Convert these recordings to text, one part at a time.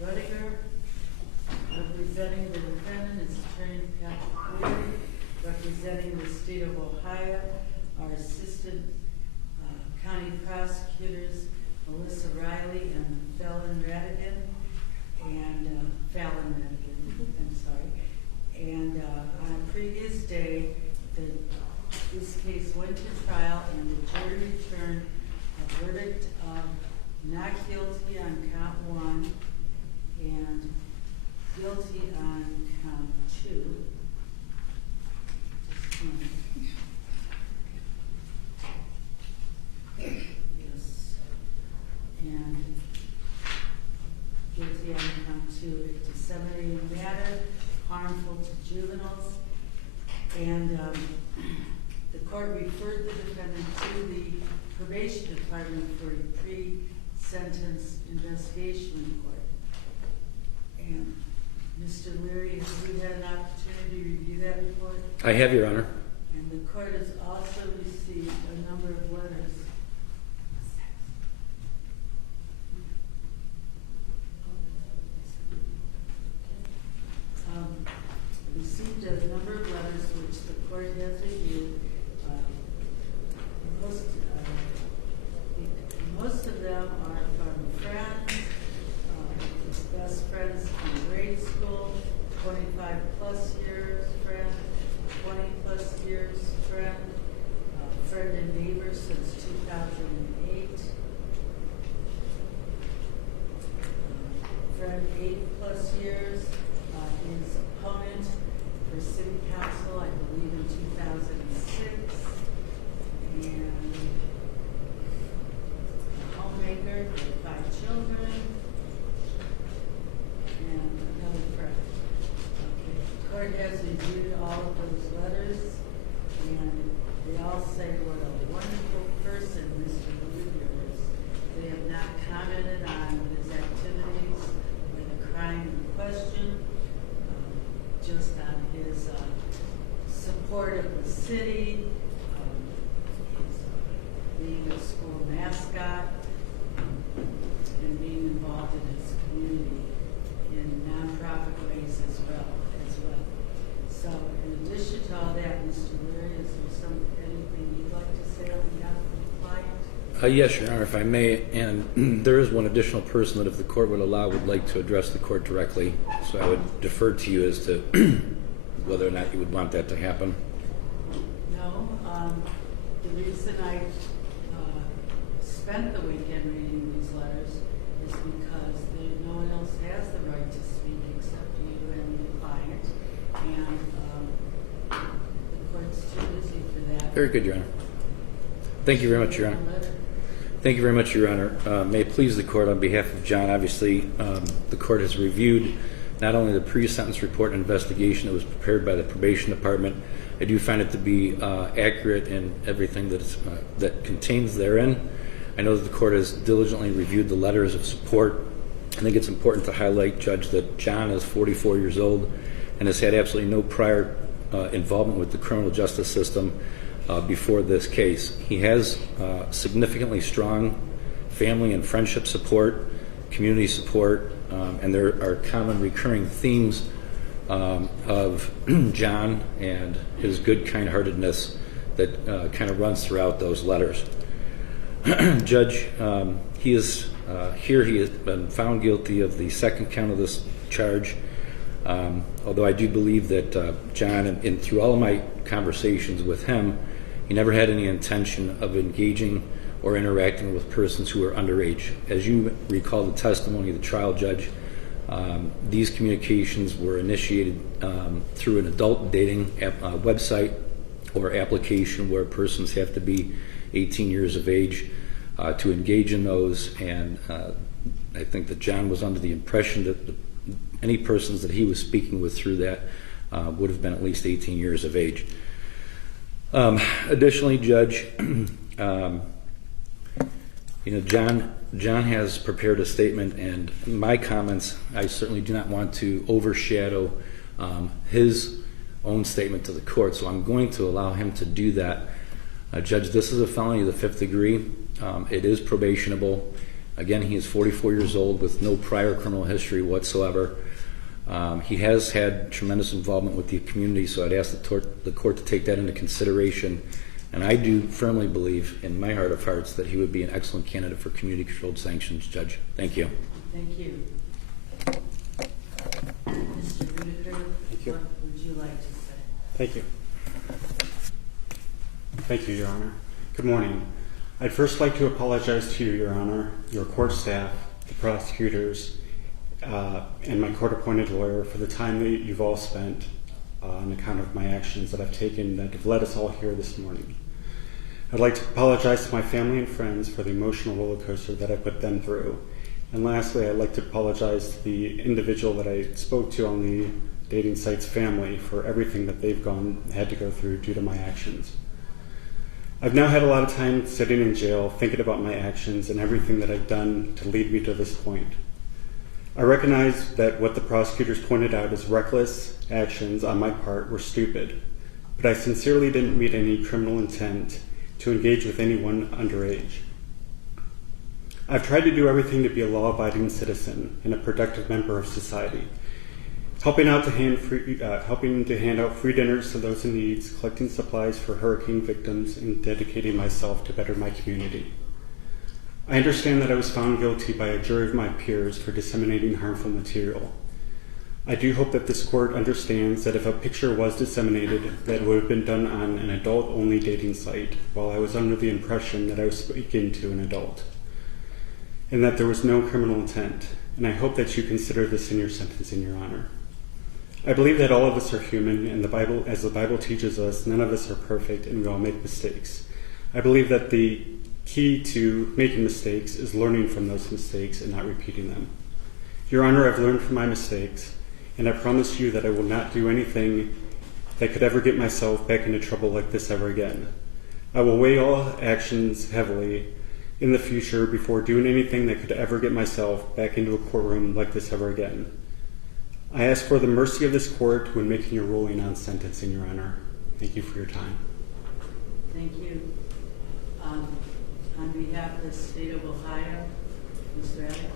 Rudiger. Representing the defendant is Attorney Patrick Leary. Representing the state of Ohio are Assistant County Prosecutors Melissa Riley and Fallon Radigan. And on a previous day, this case went to trial and the jury returned a verdict of not guilty on count 1 and guilty on count 2. Yes. And guilty on count 2 if disseminating matter harmful to juveniles. And the court referred the defendant to the probation department for a pre-sentence investigation report. And Mr. Leary, have you had an opportunity to review that report? I have, Your Honor. And the court has also received a number of letters. Received a number of letters which the court has reviewed. Most of them are from friends, best friends from grade school, 25 plus years friend, 20 plus years friend, friend and neighbor since 2008, friend 8 plus years, his opponent for city council, I believe in 2006, and a homemaker with 5 children, and another friend. Okay. The court has reviewed all of those letters, and they all say what a wonderful person Mr. Luger is. They have not commented on his activities or the crime in question, just on his support of the city, his being a school mascot, and being involved in his community in nonprofit ways as well. So, in addition to all that, Mr. Leary, is there anything you'd like to say on behalf of the client? Yes, Your Honor, if I may. And there is one additional person that, if the court would allow, would like to address the court directly. So I would defer to you as to whether or not you would want that to happen. No. The reason I spent the weekend reading these letters is because no one else has the right to speak except you and the client. And the court's too busy for that. Very good, Your Honor. Thank you very much, Your Honor. Thank you very much, Your Honor. May it please the court, on behalf of John, obviously, the court has reviewed not only the pre-sentence report and investigation that was prepared by the probation department. I do find it to be accurate in everything that contains therein. I know that the court has diligently reviewed the letters of support. I think it's important to highlight, Judge, that John is 44 years old and has had absolutely no prior involvement with the criminal justice system before this case. He has significantly strong family and friendship support, community support, and there are common recurring themes of John and his good kind-heartedness that kind of runs throughout those letters. Judge, he is here. He has been found guilty of the second count of this charge. Although I do believe that John, and through all of my conversations with him, he never had any intention of engaging or interacting with persons who are underage. As you recall the testimony of the trial judge, these communications were initiated through an adult dating website or application where persons have to be 18 years of age to engage in those, and I think that John was under the impression that any persons that he was speaking with through that would have been at least 18 years of age. Additionally, Judge, John has prepared a statement, and my comments, I certainly do not want to overshadow his own statement to the court, so I'm going to allow him to do that. Judge, this is a felony of the 5th degree. It is probationable. Again, he is 44 years old with no prior criminal history whatsoever. He has had tremendous involvement with the community, so I'd ask the court to take that into consideration. And I do firmly believe, in my heart of hearts, that he would be an excellent candidate for community-controlled sanctions, Judge. Thank you. Thank you. Mr. Rudiger, what would you like to say? Thank you. Thank you, Your Honor. Good morning. I'd first like to apologize to you, Your Honor, your court staff, the prosecutors, and my court-appointed lawyer for the time that you've all spent on account of my actions that I've taken that have led us all here this morning. I'd like to apologize to my family and friends for the emotional roller coaster that I put them through. And lastly, I'd like to apologize to the individual that I spoke to on the dating site's family for everything that they've had to go through due to my actions. I've now had a lot of time sitting in jail thinking about my actions and everything that I've done to lead me to this point. I recognize that what the prosecutors pointed out as reckless actions on my part were stupid, but I sincerely didn't meet any criminal intent to engage with anyone underage. I've tried to do everything to be a law-abiding citizen and a productive member of society, helping to hand out free dinners to those in need, collecting supplies for hurricane victims, and dedicating myself to better my community. I understand that I was found guilty by a jury of my peers for disseminating harmful material. I do hope that this court understands that if a picture was disseminated, that it would have been done on an adult-only dating site, while I was under the impression that I was speaking to an adult, and that there was no criminal intent, and I hope that you consider this in your sentencing, Your Honor. I believe that all of us are human, and as the Bible teaches us, none of us are perfect, and we all make mistakes. I believe that the key to making mistakes is learning from those mistakes and not repeating them. Your Honor, I've learned from my mistakes, and I promise you that I will not do anything that could ever get myself back into trouble like this ever again. I will weigh all actions heavily in the future before doing anything that could ever get myself back into a courtroom like this ever again. I ask for the mercy of this court when making your ruling on sentencing, Your Honor. Thank you for your time. Thank you. On behalf of the state of Ohio, Mr. Addington.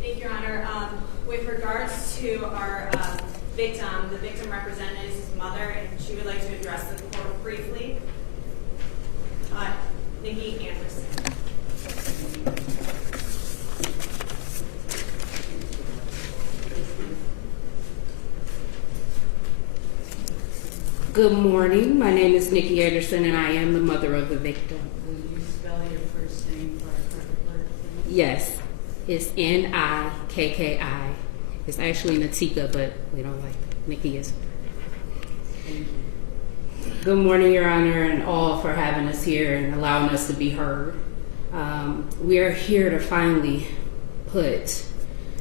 Thank you, Your Honor. With regards to our victim, the victim represented his mother, and she would like to address the court briefly. Nikki Anderson. Good morning. My name is Nikki Anderson, and I am the mother of the victim. Will you spell your first name for our clerk, please? Yes, it's Nikki. It's actually Natika, but we don't like Nikki is. Thank you. Good morning, Your Honor, and all for having us here and allowing us to be heard. We are here to finally put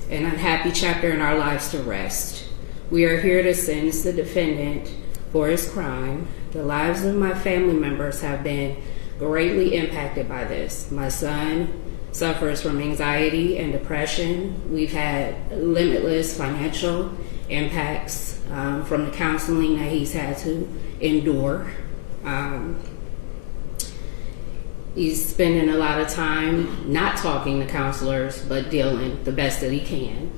an unhappy chapter in our lives to rest. We are here to sentence the defendant for his crime. The lives of my family members have been greatly impacted by this. My son suffers from anxiety and depression. We've had limitless financial impacts from the counseling that he's had to endure. He's spending a lot of time not talking to counselors, but dealing the best that he can.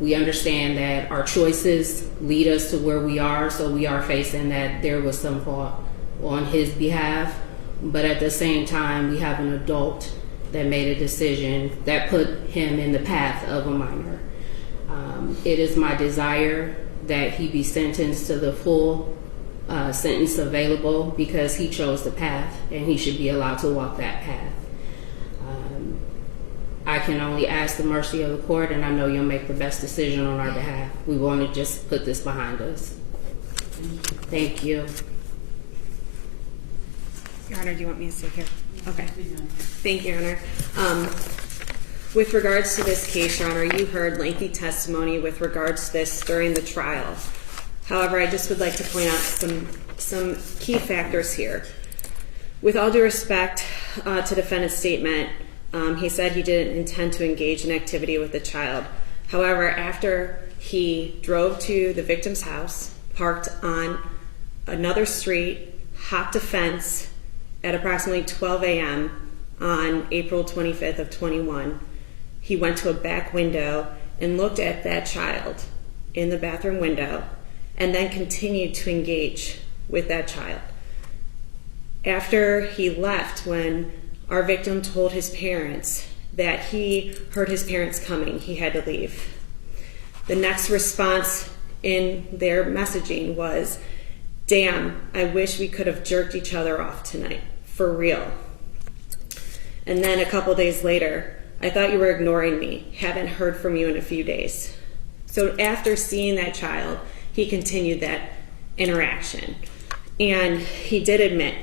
We understand that our choices lead us to where we are, so we are facing that there was some fault on his behalf, but at the same time, we have an adult that made a decision that put him in the path of a minor. It is my desire that he be sentenced to the full sentence available because he chose the path and he should be allowed to walk that path. I can only ask the mercy of the court, and I know you'll make the best decision on our behalf. We want to just put this behind us. Thank you. Your Honor, do you want me to stay here? Okay. Thank you, Your Honor. With regards to this case, Your Honor, you heard lengthy testimony with regards to this during the trial. However, I just would like to point out some key factors here. With all due respect to defendant's statement, he said he didn't intend to engage in activity with the child. However, after he drove to the victim's house, parked on another street, hopped a fence, at approximately 12 a.m. on April 25th of 21, he went to a back window and looked at that child in the bathroom window and then continued to engage with that child. After he left, when our victim told his parents that he heard his parents coming, he had to leave. The next response in their messaging was, "Damn, I wish we could have jerked each other off tonight, for real." And then a couple days later, "I thought you were ignoring me. Haven't heard from you in a few days." So after seeing that child, he continued that interaction. And he did admit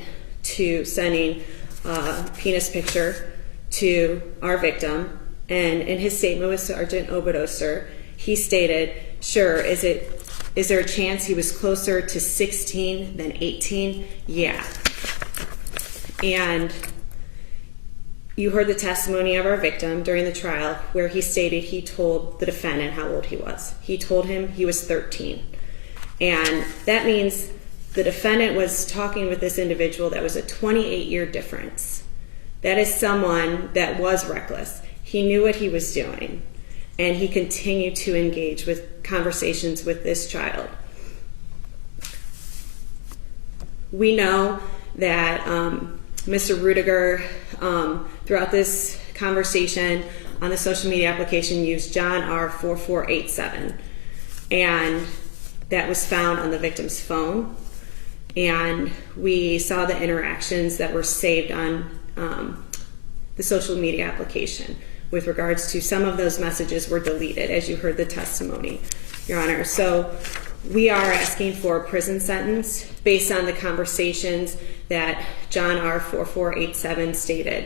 to sending a penis picture to our victim. And in his statement with Sergeant Obadoser, he stated, "Sure, is there a chance he was closer to 16 than 18? Yeah." And you heard the testimony of our victim during the trial where he stated he told the defendant how old he was. He told him he was 13. And that means the defendant was talking with this individual that was a 28-year difference. That is someone that was reckless. He knew what he was doing, and he continued to engage with conversations with this child. We know that Mr. Rudiger, throughout this conversation on the social media application, used John R. 4487, and that was found on the victim's phone. And we saw the interactions that were saved on the social media application. With regards to some of those messages were deleted, as you heard the testimony, Your Honor. So we are asking for a prison sentence based on the conversations that John R. 4487 stated.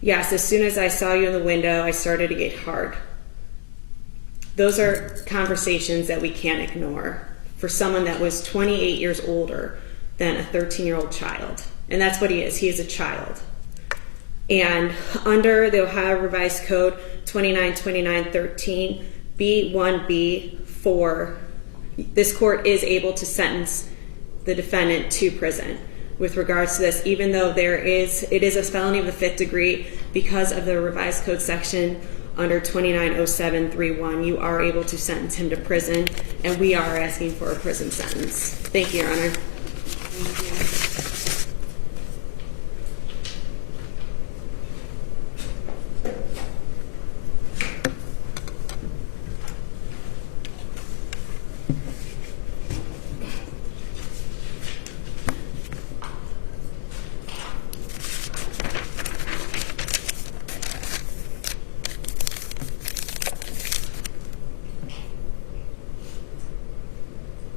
"Yes, as soon as I saw you in the window, I started to get hard." Those are conversations that we can't ignore for someone that was 28 years older than a 13-year-old child. And that's what he is. He is a child. And under the Ohio Revised Code 292913, B1B4, this court is able to sentence the defendant to prison with regards to this, even though it is a felony of the 5th degree. Because of the Revised Code section under 290731, you are able to sentence him to prison, and we are asking for a prison sentence. Thank you, Your Honor.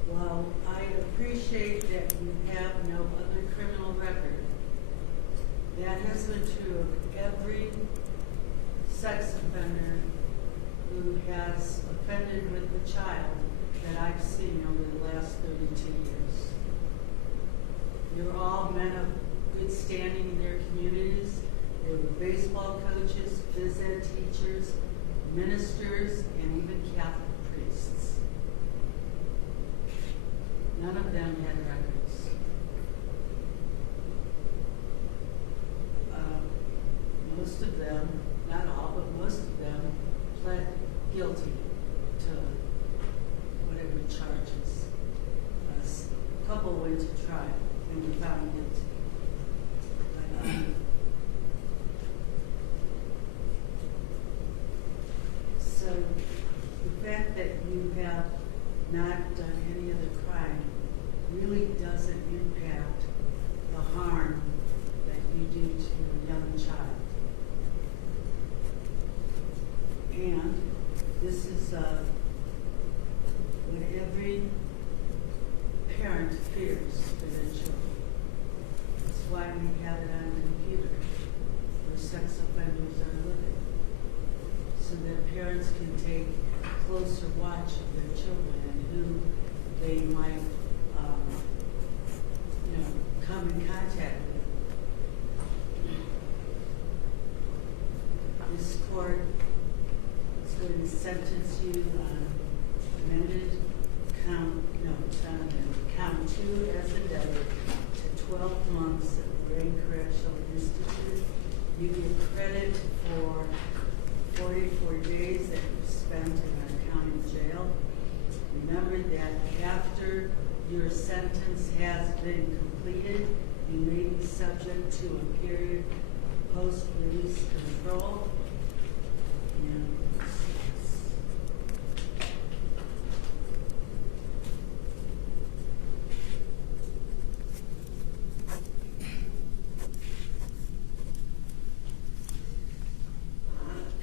Well, I appreciate that you have no other criminal record. That has been true of every sex offender who has offended with a child that I've seen over the last 32 years. You're all men of good standing in their communities. They were baseball coaches, phys ed teachers, ministers, and even Catholic priests. None of them had records. Most of them, not all, but most of them pled guilty to whatever charges. A couple went to trial and were found guilty. But, so the fact that you have not done any other crime really doesn't impact the harm that you do to a young child. And this is what every parent fears for their children. That's why we have it on the computer where sex offenders are living, so that parents can take closer watch of their children and who they might come in contact with. This court is going to sentence you on amended count 2 as a debtor to 12 months of Brain Correctional Institute. You get credit for 44 days that you spent in our county jail. Remember that after your sentence has been completed, you may be subject to a period of post-release control. And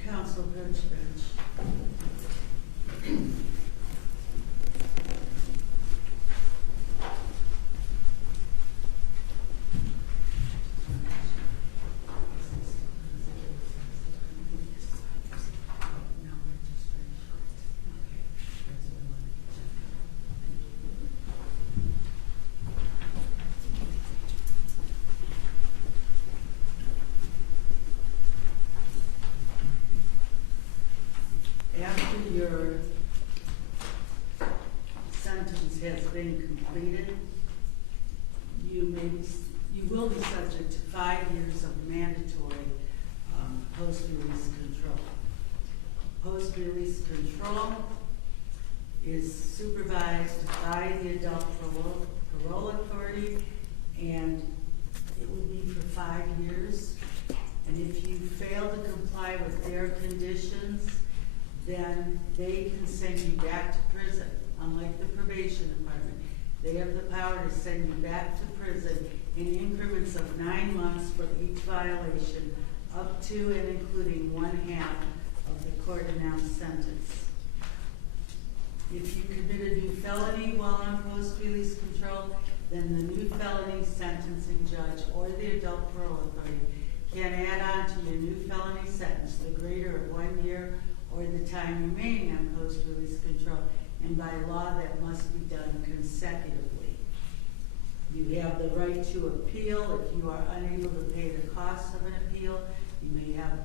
Council bench. After your sentence has been completed, you will be subject to 5 years of mandatory post-release control. Post-release control is supervised by the Adult Parole Authority, and it will be for 5 years. And if you fail to comply with their conditions, then they can send you back to prison. Unlike the probation department, they have the power to send you back to prison in increments of 9 months for each violation, up to and including 1/2 of the court-announced sentence. If you commit a new felony while on post-release control, then the new felony sentencing judge or the Adult Parole Authority can add on to your new felony sentence the greater of 1 year or the time remaining on post-release control, and by law that must be done consecutively. You have the right to appeal. If you are unable to pay the cost of an appeal, you may have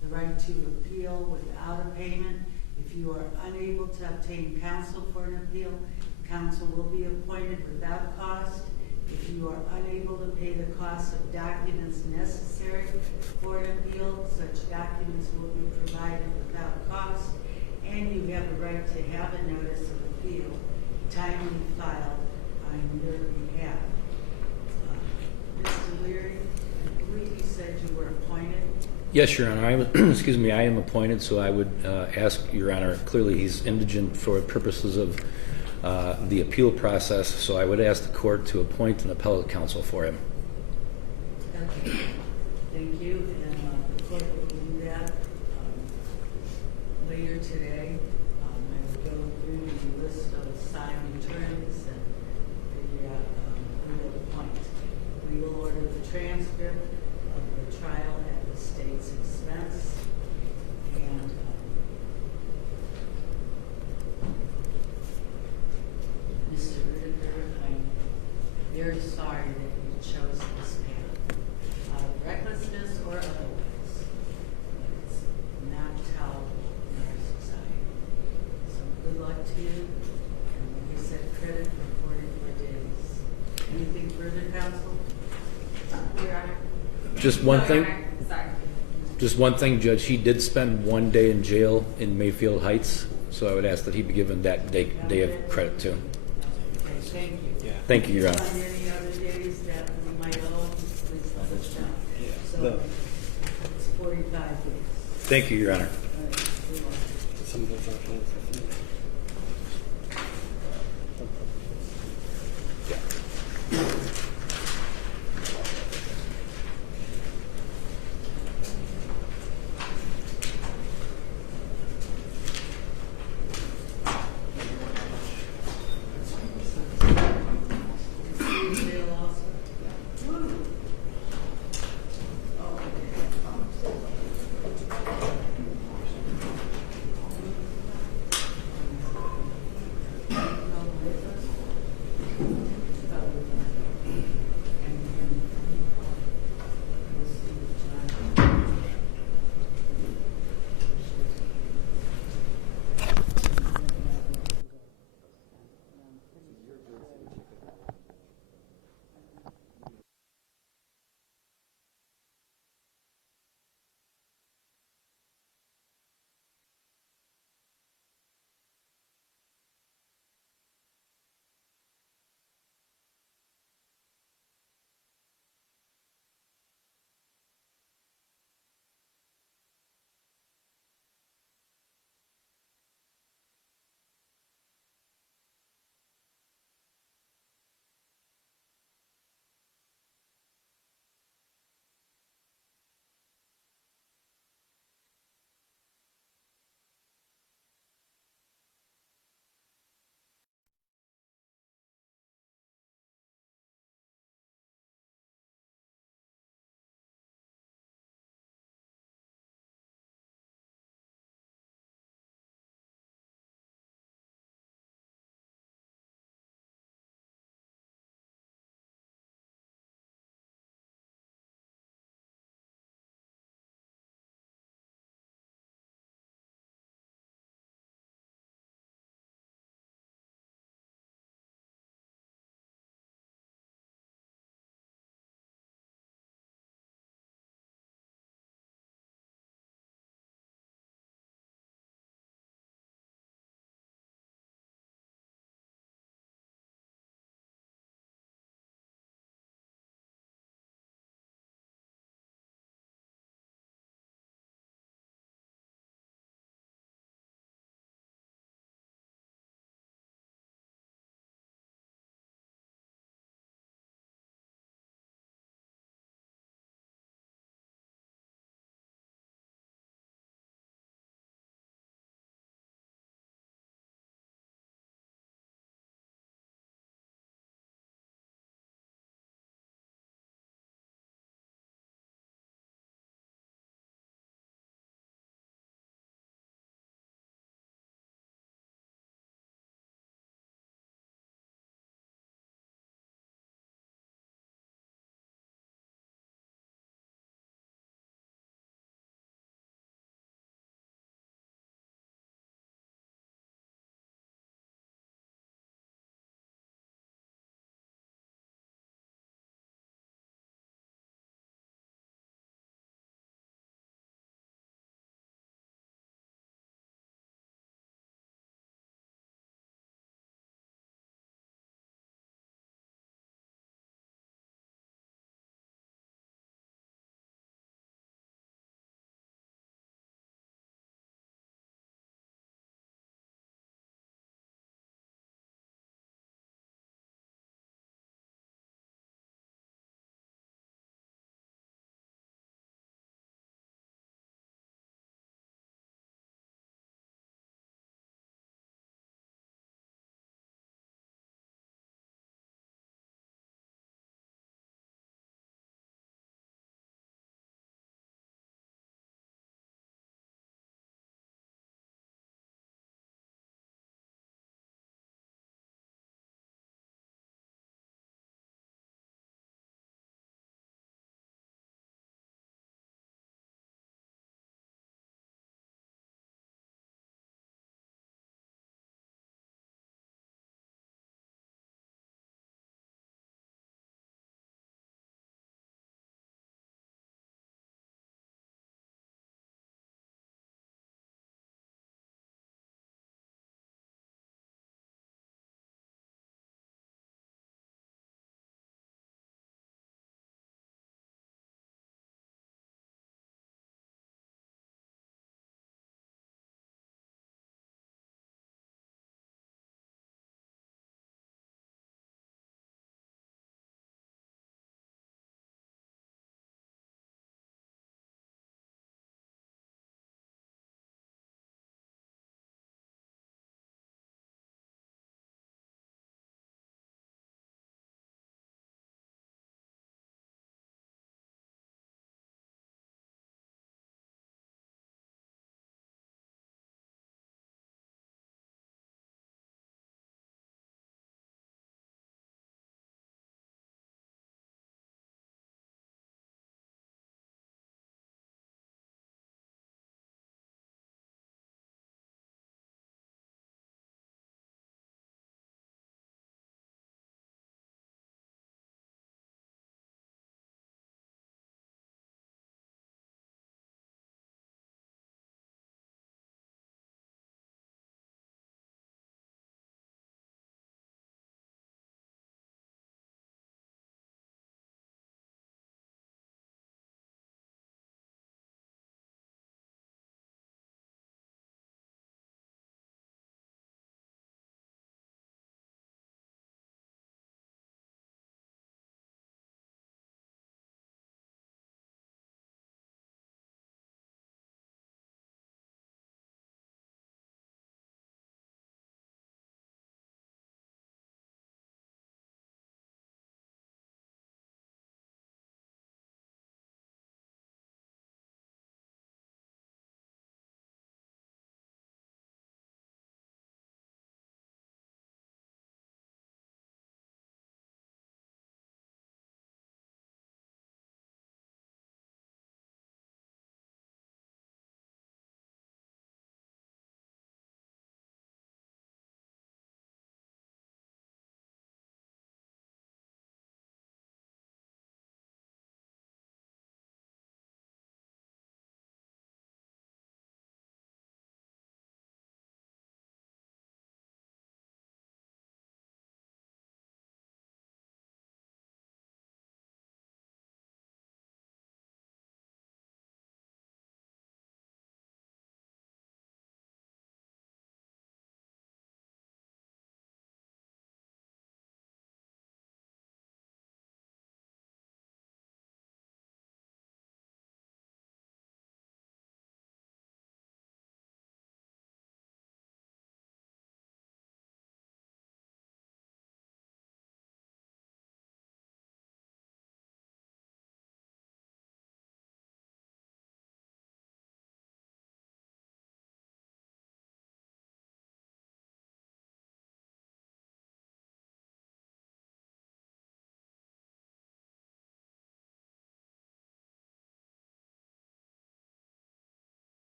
the right to appeal without a payment. If you are unable to obtain counsel for an appeal, counsel will be appointed without cost. If you are unable to pay the cost of documents necessary for an appeal, such documents will be provided without cost, and you have the right to have a notice of appeal timely filed on your behalf. Mr. Leary, I believe you said you were appointed. Yes, Your Honor. Excuse me, I am appointed, so I would ask Your Honor, clearly he's indigent for purposes of the appeal process, so I would ask the court to appoint an appellate counsel for him. Okay, thank you, and the court will do that later today. I will go through the list of assigned attorneys and figure out who to appoint. We will order the transcript of the trial at the state's expense, and Mr. Whitaker, I'm very sorry that you chose this path, out of recklessness or otherwise. It's not tolerable in our society. So good luck to you, and like I said, credit for 44 days. Anything further, counsel? Your Honor. Just one No, thing. Your Honor. Sorry. Just one thing, Judge. He did spend 1 day in jail in Mayfield Heights, so I would ask that he be given that day of credit too. Okay, thank you. Yeah. Thank you, Your Honor. On any other days that we might owe, please let us know. So it's 45 days. Thank you, Your Honor. All right, good luck. Some of those options.